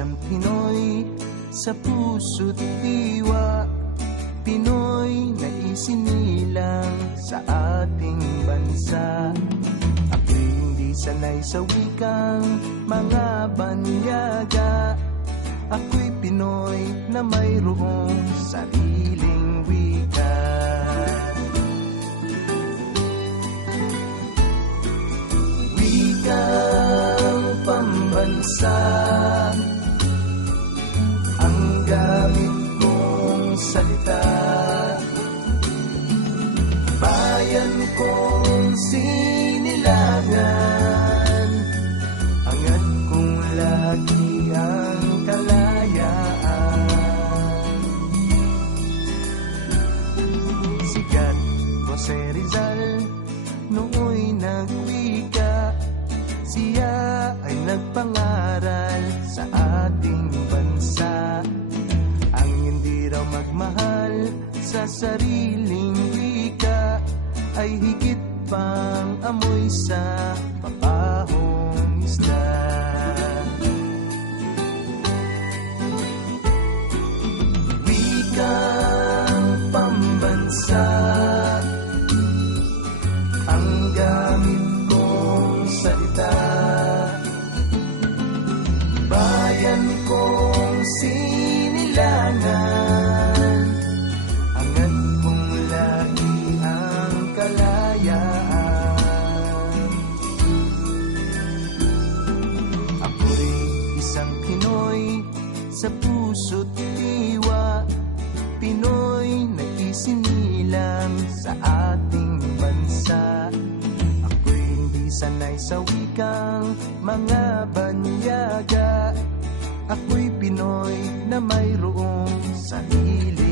Isang Pinoy sa puso't diwa, Pinoy na isinilang sa ating bansa. Ako'y hindi sanay sa wikang mga banyaga, ako'y Pinoy na mayroong sariling wika. Wikang pambansa ang gamit kong salita, bayan kong sinilangan, angat kong lagi ang kalayaan. Sikat Jose Rizal nooy nagwika, siya ay nagpangaral sa ating bansa. Ang hindi raw magmahal sa sariling wika ay higit pang amoy sa mapahong isda. Wikang pambansa ang gamit kong salita, bayan kong sinilangan, angat kong lagi ang kalayaan. Ako'y isang Pinoy sa puso't diwa, Pinoy na isinilang sa ating bansa. Ako'y hindi sanay sa wikang mga banyaga, ako'y Pinoy na mayroong sarili.